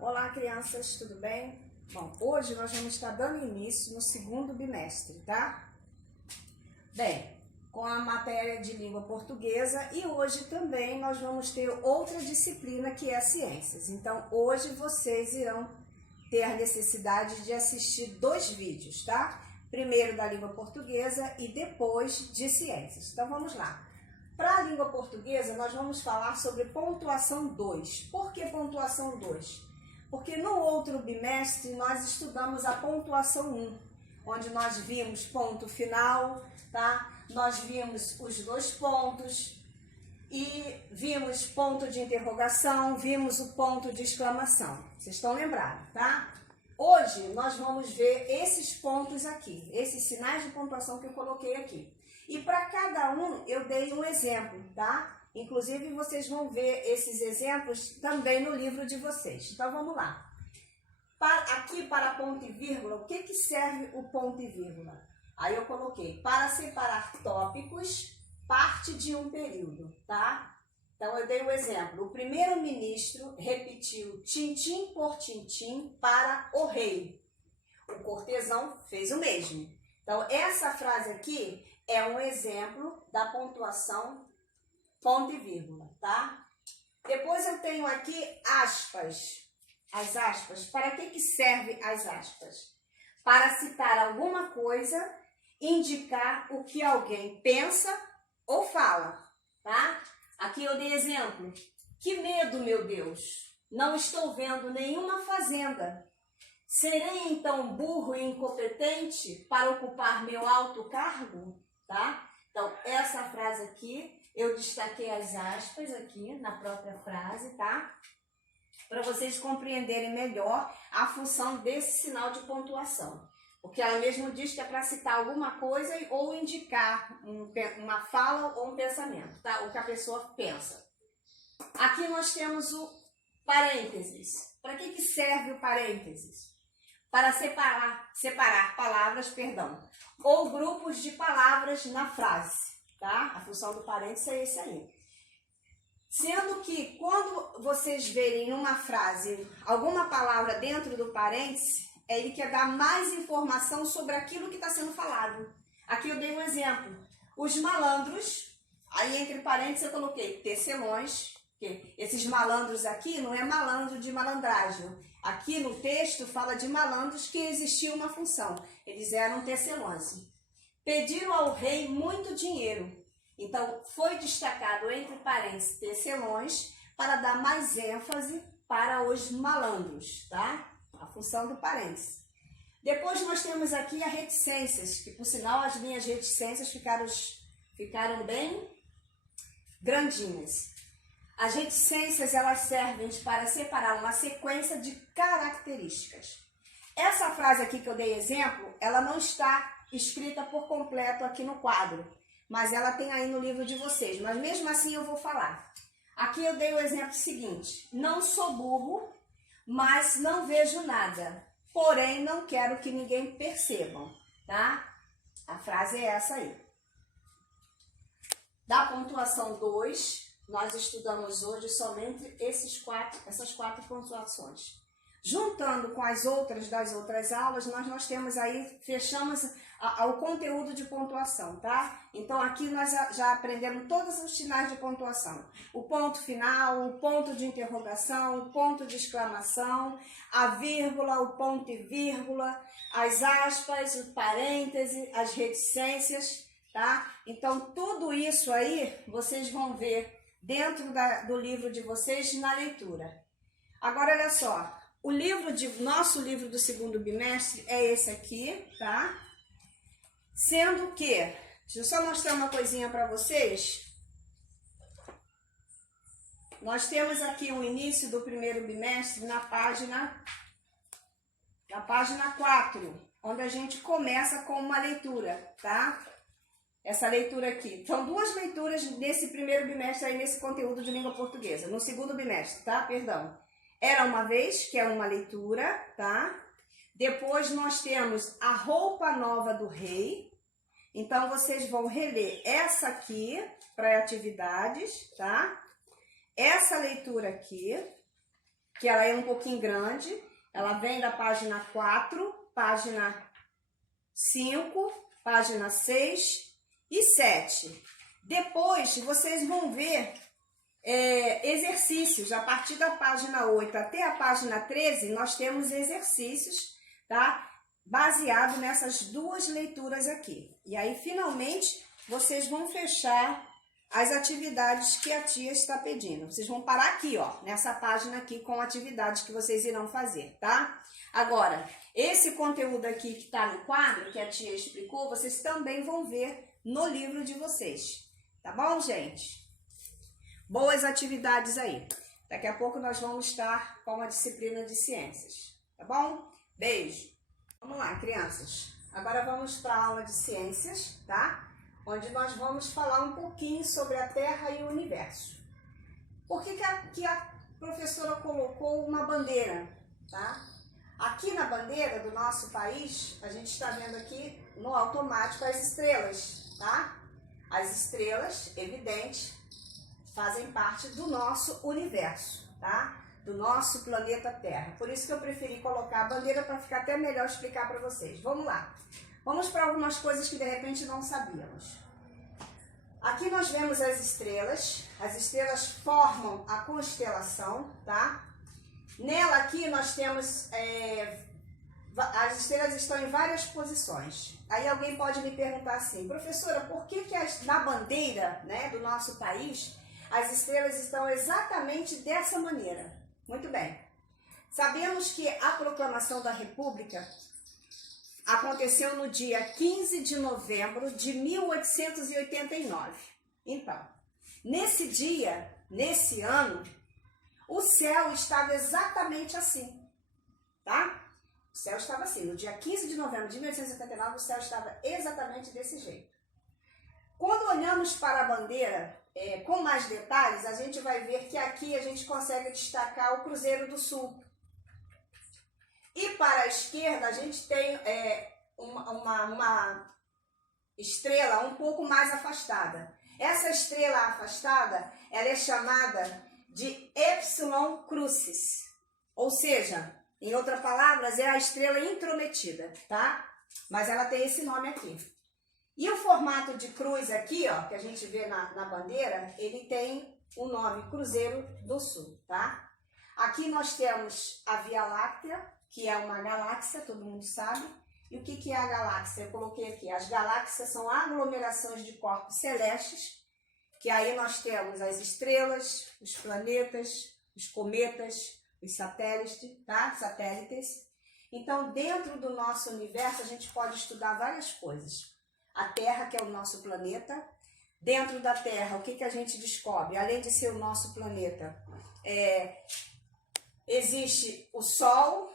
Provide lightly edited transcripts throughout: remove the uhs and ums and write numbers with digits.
Olá, crianças, tudo bem? Bom, hoje nós vamos estar dando início no segundo bimestre, tá? Bem, com a matéria de língua portuguesa e hoje também nós vamos ter outra disciplina que é ciências. Então, hoje vocês irão ter a necessidade de assistir 2 vídeos, tá? Primeiro da língua portuguesa e depois de ciências. Então, vamos lá. Para a língua portuguesa, nós vamos falar sobre pontuação 2. Por que pontuação 2? Porque no outro bimestre nós estudamos a pontuação 1, onde nós vimos ponto final, tá? Nós vimos os 2 pontos e vimos ponto de interrogação, vimos o ponto de exclamação. Vocês estão lembrados, tá? Hoje nós vamos ver esses pontos aqui, esses sinais de pontuação que eu coloquei aqui. E para cada um eu dei um exemplo, tá? Inclusive vocês vão ver esses exemplos também no livro de vocês. Então vamos lá. Aqui para ponto e vírgula, o que serve o ponto e vírgula? Aí eu coloquei para separar tópicos, parte de um período, tá? Então eu dei o exemplo. O primeiro-ministro repetiu tintim por tintim para o rei. O cortesão fez o mesmo. Então essa frase aqui é um exemplo da pontuação ponto e vírgula, tá? Depois eu tenho aqui aspas. As aspas, para que serve as aspas? Para citar alguma coisa, indicar o que alguém pensa ou fala, tá? Aqui eu dei exemplo. Que medo, meu Deus! Não estou vendo nenhuma fazenda. Serei então burro e incompetente para ocupar meu alto cargo? Tá? Então, essa frase aqui, eu destaquei as aspas aqui na própria frase, tá? Para vocês compreenderem melhor a função desse sinal de pontuação. Porque ela mesmo diz que é para citar alguma coisa ou indicar uma fala ou um pensamento, tá? O que a pessoa pensa. Aqui nós temos o parênteses. Para que serve o parênteses? Para separar palavras, ou grupos de palavras na frase, tá? A função do parênteses é esse aí. Sendo que quando vocês verem uma frase, alguma palavra dentro do parênteses, ele quer dar mais informação sobre aquilo que está sendo falado. Aqui eu dei um exemplo. Os malandros, aí entre parênteses eu coloquei tecelões, porque esses malandros aqui não é malandro de malandragem. Aqui no texto fala de malandros que existia uma função. Eles eram tecelões. Pediram ao rei muito dinheiro. Então, foi destacado entre parênteses tecelões para dar mais ênfase para os malandros, tá? A função do parênteses. Depois nós temos aqui as reticências, que por sinal as minhas reticências ficaram bem grandinhas. As reticências, elas servem para separar uma sequência de características. Essa frase aqui que eu dei exemplo, ela não está escrita por completo aqui no quadro, mas ela tem aí no livro de vocês. Mas mesmo assim eu vou falar. Aqui eu dei o exemplo seguinte. Não sou burro, mas não vejo nada. Porém, não quero que ninguém perceba, tá? A frase é essa aí. Da pontuação 2, nós estudamos hoje somente essas 4 pontuações. Juntando com as outras das outras aulas, nós temos aí, fechamos o conteúdo de pontuação, tá? Então aqui nós já aprendemos todos os sinais de pontuação. O ponto final, o ponto de interrogação, o ponto de exclamação, a vírgula, o ponto e vírgula, as aspas, o parêntese, as reticências, tá? Então tudo isso aí vocês vão ver dentro do livro de vocês na leitura. Agora olha só. Nosso livro do segundo bimestre é esse aqui, tá? Sendo que, deixa eu só mostrar uma coisinha para vocês. Nós temos aqui o início do primeiro bimestre na página 4, onde a gente começa com uma leitura, tá? Essa leitura aqui. São 2 leituras nesse primeiro bimestre aí, nesse conteúdo de língua portuguesa. No segundo bimestre, tá? Perdão. Era uma vez, que é uma leitura, tá? Depois nós temos a roupa nova do rei. Então, vocês vão reler essa aqui para atividades, tá? Essa leitura aqui, porque ela é um pouquinho grande. Ela vem da página 4, página 5, página 6 e 7. Depois, vocês vão ver exercícios. A partir da página 8 até a página 13, nós temos exercícios, tá? Baseado nessas duas leituras aqui. E aí, finalmente, vocês vão fechar as atividades que a tia está pedindo. Vocês vão parar aqui, ó, nessa página aqui com atividades que vocês irão fazer, tá? Agora, esse conteúdo aqui que tá no quadro, que a tia explicou, vocês também vão ver no livro de vocês. Tá bom, gente? Boas atividades aí. Daqui a pouco nós vamos estar com a disciplina de ciências. Tá bom? Beijo. Vamos lá, crianças. Agora vamos para a aula de ciências, tá? Onde nós vamos falar um pouquinho sobre a Terra e o Universo. Por que a professora colocou uma bandeira, tá? Aqui na bandeira do nosso país, a gente está vendo aqui no automático as estrelas, tá? As estrelas, evidente, fazem parte do nosso universo, tá? Do nosso planeta Terra. Por isso que eu preferi colocar a bandeira para ficar até melhor explicar para vocês. Vamos lá. Vamos para algumas coisas que de repente não sabíamos. Aqui nós vemos as estrelas formam a constelação, tá? Nela aqui nós temos, as estrelas estão em várias posições. Aí alguém pode me perguntar assim, professora, por que na bandeira, né, do nosso país, as estrelas estão exatamente dessa maneira? Muito bem. Sabemos que a proclamação da República aconteceu no dia 15 de novembro de 1889. Então, nesse dia, nesse ano, o céu estava exatamente assim, tá? O céu estava assim. No dia 15 de novembro de 1889, o céu estava exatamente desse jeito. Quando olhamos para a bandeira com mais detalhes, a gente vai ver que aqui a gente consegue destacar o Cruzeiro do Sul. E para a esquerda, a gente tem uma estrela um pouco mais afastada. Essa estrela afastada, ela é chamada de Epsilon Crucis. Ou seja, em outras palavras, é a estrela intrometida, tá? Mas ela tem esse nome aqui. E o formato de cruz aqui, ó, que a gente vê na bandeira, ele tem o nome Cruzeiro do Sul, tá? Aqui nós temos a Via Láctea, que é uma galáxia, todo mundo sabe. E o que é a galáxia? Eu coloquei aqui. As galáxias são aglomerações de corpos celestes, que aí nós temos as estrelas, os planetas, os cometas, os satélites, tá? Satélites. Então, dentro do nosso universo, a gente pode estudar várias coisas. A Terra, que é o nosso planeta. Dentro da Terra, o que a gente descobre? Além de ser o nosso planeta, existe o Sol,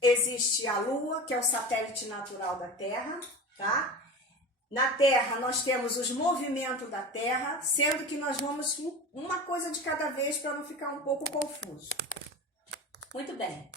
existe a Lua, que é o satélite natural da Terra, tá? Na Terra, nós temos os movimentos da Terra, sendo que nós vamos uma coisa de cada vez para não ficar um pouco confuso. Muito bem.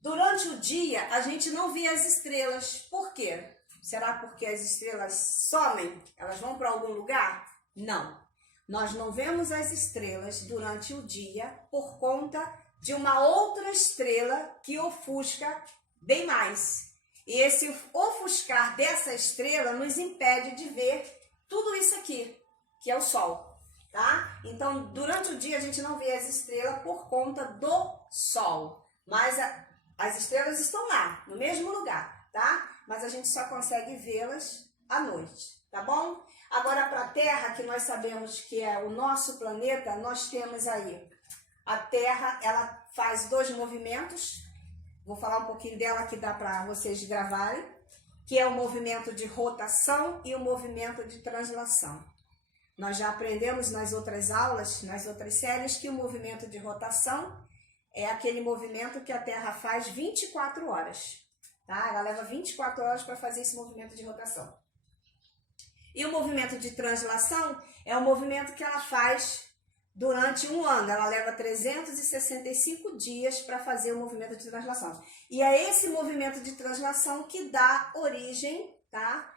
Durante o dia, a gente não vê as estrelas. Por quê? Será porque as estrelas somem? Elas vão para algum lugar? Não. Nós não vemos as estrelas durante o dia por conta de uma outra estrela que ofusca bem mais. E esse ofuscar dessa estrela nos impede de ver tudo isso aqui, que é o Sol, tá? Então, durante o dia a gente não vê as estrelas por conta do Sol, mas as estrelas estão lá, no mesmo lugar, tá? Mas a gente só consegue vê-las à noite, tá bom? Agora, para a Terra, que nós sabemos que é o nosso planeta, nós temos aí a Terra, ela faz dois movimentos. Vou falar um pouquinho dela que dá para vocês gravarem, que é o movimento de rotação e o movimento de translação. Nós já aprendemos nas outras aulas, nas outras séries, que o movimento de rotação é aquele movimento que a Terra faz 24 horas. Tá? Ela leva 24 horas para fazer esse movimento de rotação. E o movimento de translação é o movimento que ela faz durante um ano. Ela leva 365 dias para fazer o movimento de translação. E é esse movimento de translação que dá origem, tá,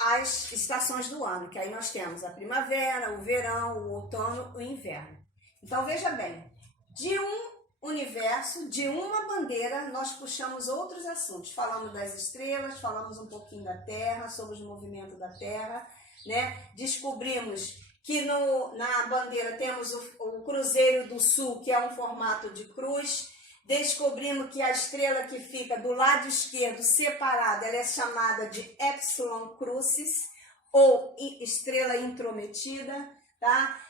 às estações do ano. Que aí nós temos a primavera, o verão, o outono, o inverno. Então veja bem, de um universo, de uma bandeira, nós puxamos outros assuntos. Falamos das estrelas, falamos um pouquinho da Terra, sobre os movimentos da Terra, né? Descobrimos que na bandeira temos o Cruzeiro do Sul, que é um formato de cruz. Descobrimos que a estrela que fica do lado esquerdo, separada, ela é chamada de Epsilon Crucis, ou estrela intrometida, tá?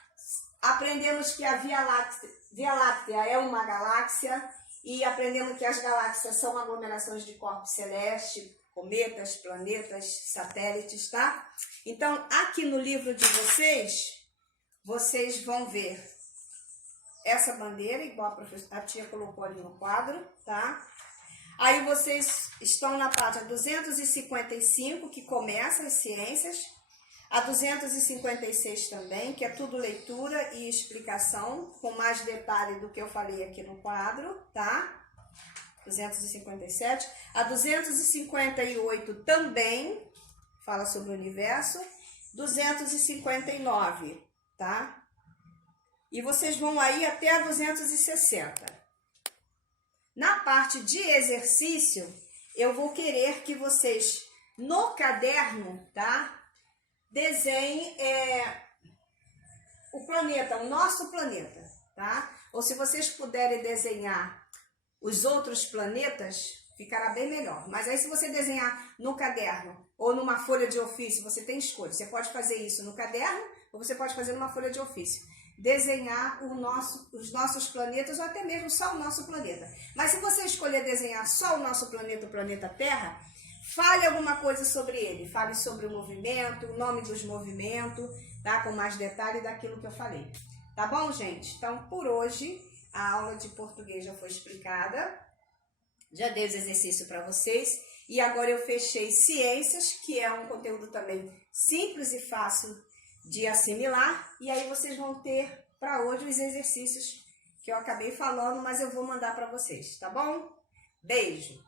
Aprendemos que a Via Láctea é uma galáxia e aprendemos que as galáxias são aglomerações de corpos celestes, cometas, planetas, satélites, tá? Então, aqui no livro de vocês vão ver essa bandeira, igual a tia colocou ali no quadro, tá? Aí vocês estão na página 255, que começa as ciências, a 256 também, que é tudo leitura e explicação, com mais detalhe do que eu falei aqui no quadro, tá? 257. A 258 também fala sobre o universo. 259, tá? E vocês vão aí até a 260. Na parte de exercício, eu vou querer que vocês, no caderno, tá? Desenhem o planeta, o nosso planeta, tá? Ou se vocês puderem desenhar os outros planetas, ficará bem melhor. Mas aí se você desenhar no caderno ou numa folha de ofício, você tem escolha. Você pode fazer isso no caderno ou você pode fazer numa folha de ofício. Desenhar os nossos planetas ou até mesmo só o nosso planeta. Mas se você escolher desenhar só o nosso planeta, o planeta Terra, fale alguma coisa sobre ele. Fale sobre o movimento, o nome dos movimentos, tá? Com mais detalhe daquilo que eu falei. Tá bom, gente? Então, por hoje, a aula de português já foi explicada. Já dei os exercícios para vocês. E agora eu fechei ciências, que é um conteúdo também simples e fácil de assimilar. E aí vocês vão ter para hoje os exercícios que eu acabei falando, mas eu vou mandar para vocês, tá bom? Beijo!